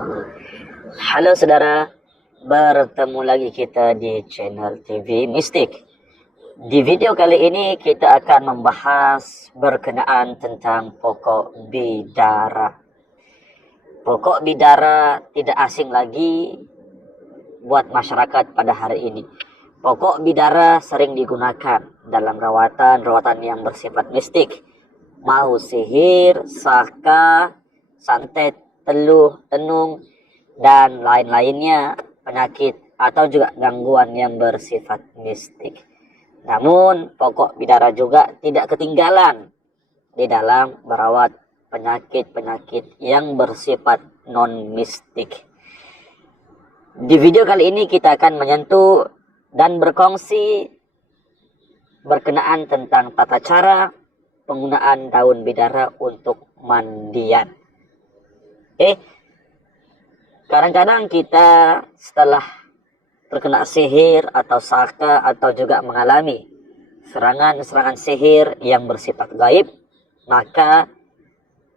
Halo saudara, bertemu lagi kita di channel TV Mistik. Di video kali ini kita akan membahas berkenaan tentang pokok bidara. Pokok bidara tidak asing lagi buat masyarakat pada hari ini. Pokok bidara sering digunakan dalam rawatan yang bersifat mistik. Mau sihir, saka, santet, teluh, tenung, dan lain-lainnya, penyakit atau juga gangguan yang bersifat mistik. Namun pokok bidara juga tidak ketinggalan di dalam merawat penyakit-penyakit yang bersifat non-mistik. Di video kali ini kita akan menyentuh dan berkongsi berkenaan tentang tata cara penggunaan daun bidara untuk mandian. Kadang-kadang kita setelah terkena sihir atau saka atau juga mengalami serangan-serangan sihir yang bersifat gaib, maka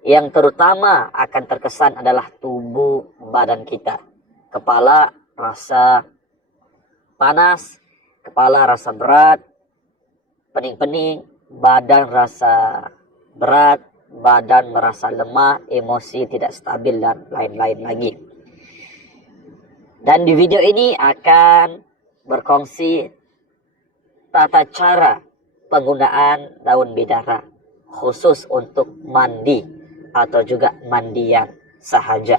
yang terutama akan terkesan adalah tubuh badan kita. Kepala rasa panas, kepala rasa berat, pening-pening, badan rasa berat, badan merasa lemah, emosi tidak stabil, dan lain-lain lagi. Dan di video ini akan berkongsi tata cara penggunaan daun bidara khusus untuk mandi atau juga mandian sahaja.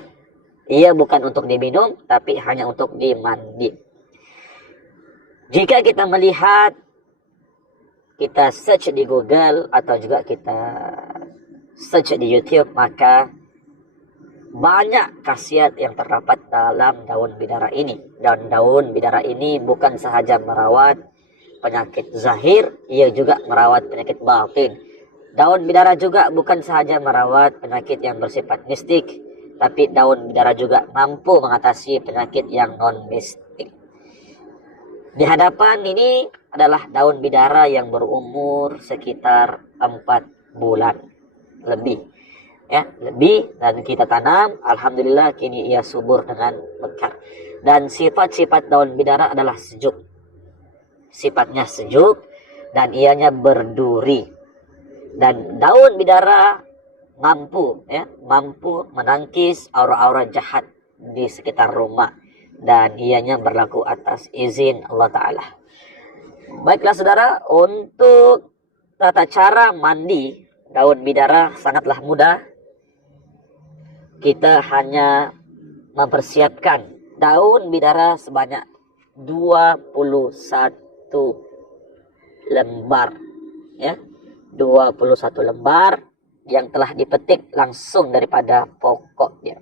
Ia bukan untuk diminum, tapi hanya untuk dimandi. Jika kita melihat, kita search di Google atau juga kita search di YouTube, maka banyak khasiat yang terdapat dalam daun bidara ini. Dan daun bidara ini bukan sahaja merawat penyakit zahir, ia juga merawat penyakit batin. Daun bidara juga bukan sahaja merawat penyakit yang bersifat mistik, tapi daun bidara juga mampu mengatasi penyakit yang non-mistik. Di hadapan ini adalah daun bidara yang berumur sekitar 4 bulan lebih. Lebih, dan kita tanam, alhamdulillah kini ia subur dengan mekar. Dan sifat-sifat daun bidara adalah sejuk. Sifatnya sejuk dan ianya berduri. Dan daun bidara mampu menangkis aura-aura jahat di sekitar rumah, dan ianya berlaku atas izin Allah Ta'ala. Baiklah saudara, untuk tata cara mandi daun bidara sangatlah mudah. Kita hanya mempersiapkan daun bidara sebanyak 21 lembar, 21 lembar yang telah dipetik langsung daripada pokoknya.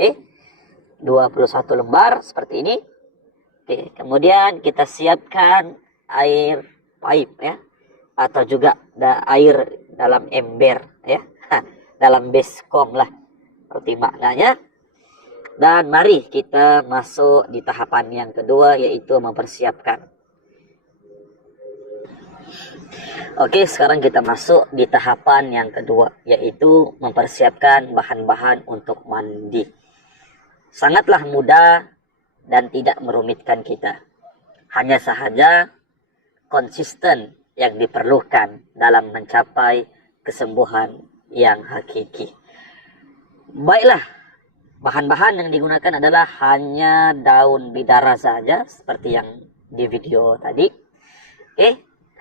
21 lembar seperti ini. Kemudian kita siapkan air pipe, atau juga air dalam ember, dalam baskom lah seperti maknanya. Dan mari kita masuk di tahapan yang kedua, yaitu mempersiapkan. Oke, sekarang kita masuk di tahapan yang kedua, yaitu mempersiapkan bahan-bahan untuk mandi. Sangatlah mudah dan tidak merumitkan kita. Hanya sahaja konsisten yang diperlukan dalam mencapai kesembuhan yang hakiki. Baiklah, bahan-bahan yang digunakan adalah hanya daun bidara saja, seperti yang di video tadi.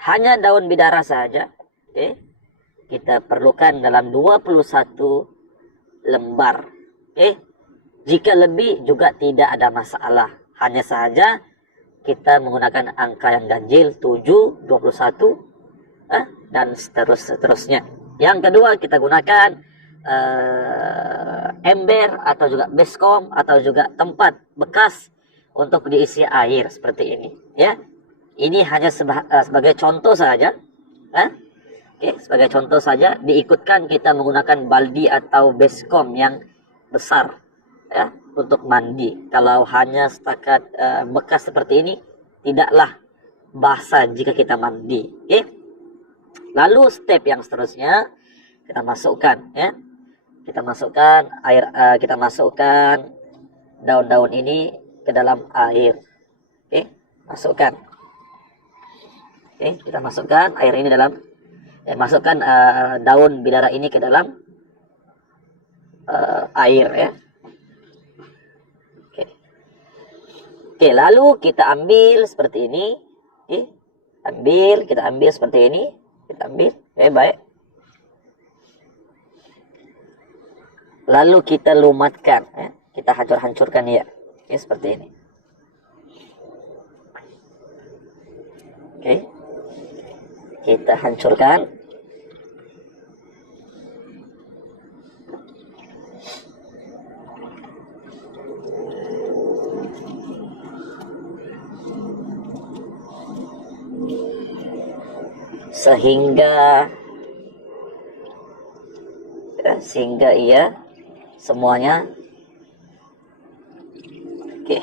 Hanya daun bidara saja. Kita perlukan dalam 21 lembar. Jika lebih juga tidak ada masalah. Hanya saja kita menggunakan angka yang ganjil, 7, 21, dan seterusnya. Yang kedua, kita gunakan ember atau juga baskom atau juga tempat bekas untuk diisi air seperti ini. Ini hanya sebagai contoh saja. Sebagai contoh saja, diikutkan kita menggunakan baldi atau baskom yang besar, untuk mandi. Kalau hanya setakat bekas seperti ini, tidaklah basah jika kita mandi. Lalu step yang seterusnya kita masukkan kita masukkan air, kita masukkan daun-daun ini ke dalam air. Oke, masukkan. Oke, kita masukkan air ini dalam, masukkan daun bidara ini ke dalam air ya. Oke. Oke, lalu kita ambil seperti ini. Oke, kita ambil seperti ini. Kita ambil, baik. Lalu kita lumatkan, ya. Kita hancur-hancurkan ya. Oke, seperti ini. Oke. Kita hancurkan. Sehingga ia semuanya oke.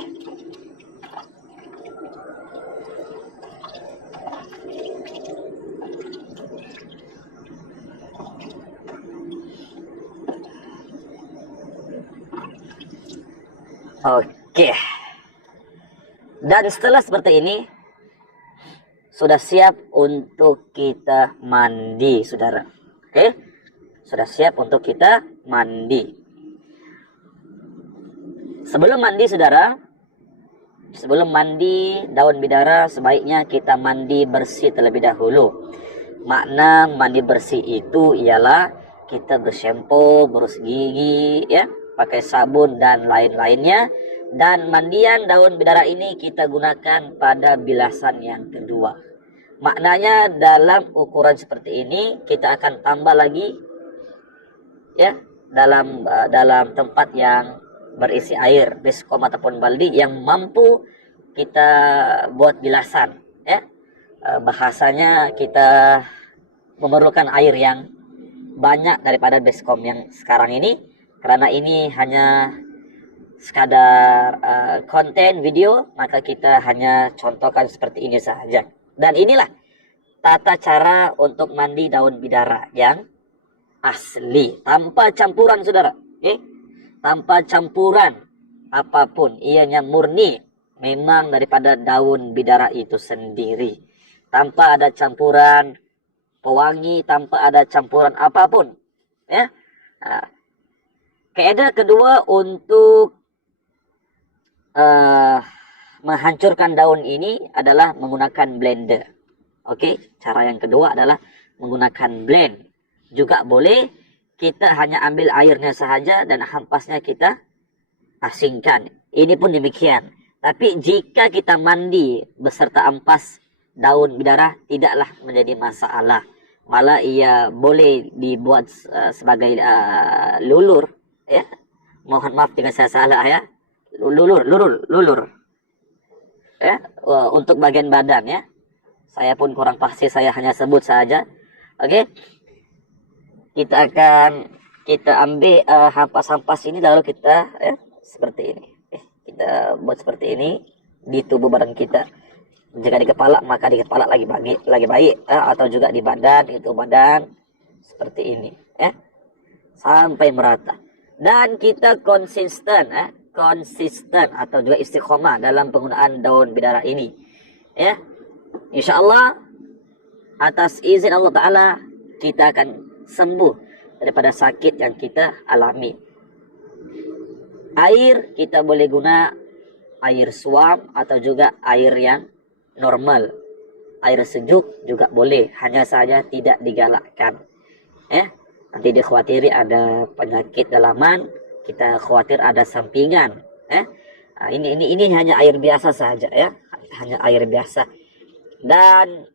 Oke. Dan setelah seperti ini sudah siap untuk kita mandi, saudara. Oke, sudah siap untuk kita mandi. Sebelum mandi, saudara, sebelum mandi daun bidara sebaiknya kita mandi bersih terlebih dahulu. Makna mandi bersih itu ialah kita bersempo, berus gigi, ya, pakai sabun dan lain-lainnya. Dan mandian daun bidara ini kita gunakan pada bilasan yang kedua. Maknanya dalam ukuran seperti ini kita akan tambah lagi ya dalam tempat yang berisi air, baskom ataupun baldi yang mampu kita buat bilasan ya. Bahasanya kita memerlukan air yang banyak daripada baskom yang sekarang ini, karena ini hanya sekadar konten video, maka kita hanya contohkan seperti ini saja. Dan inilah tata cara untuk mandi daun bidara yang asli, tanpa campuran, saudara. Tanpa campuran apapun, ianya murni memang daripada daun bidara itu sendiri, tanpa ada campuran pewangi, tanpa ada campuran apapun ya. Kaidah kedua untuk menghancurkan daun ini adalah menggunakan blender. Oke, cara yang kedua adalah menggunakan blend. Juga boleh kita hanya ambil airnya sahaja dan ampasnya kita asingkan. Ini pun demikian. Tapi jika kita mandi beserta ampas daun bidara tidaklah menjadi masalah. Malah ia boleh dibuat sebagai lulur ya. Mohon maaf jika saya salah ya. Lulur. Ya, untuk bagian badan ya. Saya pun kurang pasti, saya hanya sebut saja. Oke. Kita ambil hampas-hampas ini lalu kita seperti ini. Kita buat seperti ini di tubuh badan kita. Jika di kepala maka di kepala lagi baik atau juga di badan, itu badan seperti ini sampai merata. Dan kita konsisten atau juga istiqomah dalam penggunaan daun bidara ini ya. Insyaallah atas izin Allah Ta'ala kita akan sembuh daripada sakit yang kita alami. Air kita boleh guna air suam atau juga air yang normal. Air sejuk juga boleh, hanya saja tidak digalakkan nanti dikhawatiri ada penyakit dalaman, kita khawatir ada sampingan ini hanya air biasa saja ya, hanya air biasa. Dan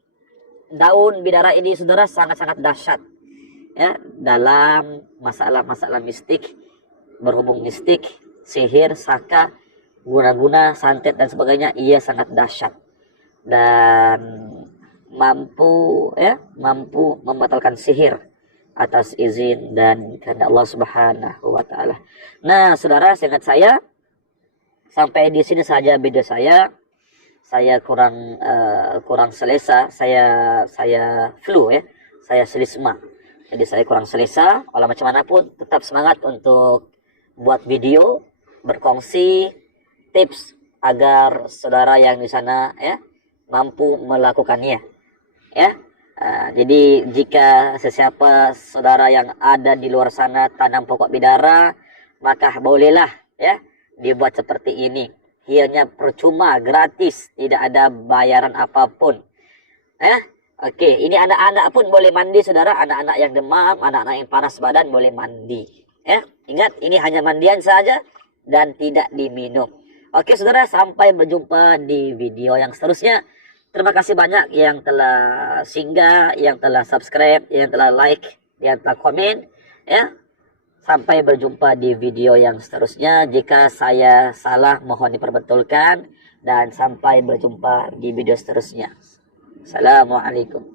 daun bidara ini, saudara, sangat-sangat dahsyat ya dalam masalah-masalah mistik, berhubung mistik, sihir, saka, guna-guna, santet dan sebagainya. Ia sangat dahsyat dan mampu membatalkan sihir atas izin dan kehendak Allah Subhanahu wa Ta'ala. Nah, saudara, seingat saya sampai di sini saja video saya. Saya kurang selesa, saya flu ya, saya selisma. Jadi saya kurang selesa, walau macam mana pun tetap semangat untuk buat video, berkongsi tips agar saudara yang di sana ya mampu melakukannya ya. Jadi jika sesiapa saudara yang ada di luar sana tanam pokok bidara, maka bolehlah ya dibuat seperti ini. Hanya percuma, gratis, tidak ada bayaran apapun. Oke, ini anak-anak pun boleh mandi saudara, anak-anak yang demam, anak-anak yang panas badan boleh mandi. Ya, ingat ini hanya mandian saja dan tidak diminum. Oke saudara, sampai berjumpa di video yang seterusnya. Terima kasih banyak yang telah singgah, yang telah subscribe, yang telah like, yang telah komen. Ya, sampai berjumpa di video yang seterusnya. Jika saya salah, mohon diperbetulkan. Dan sampai berjumpa di video seterusnya. Assalamualaikum.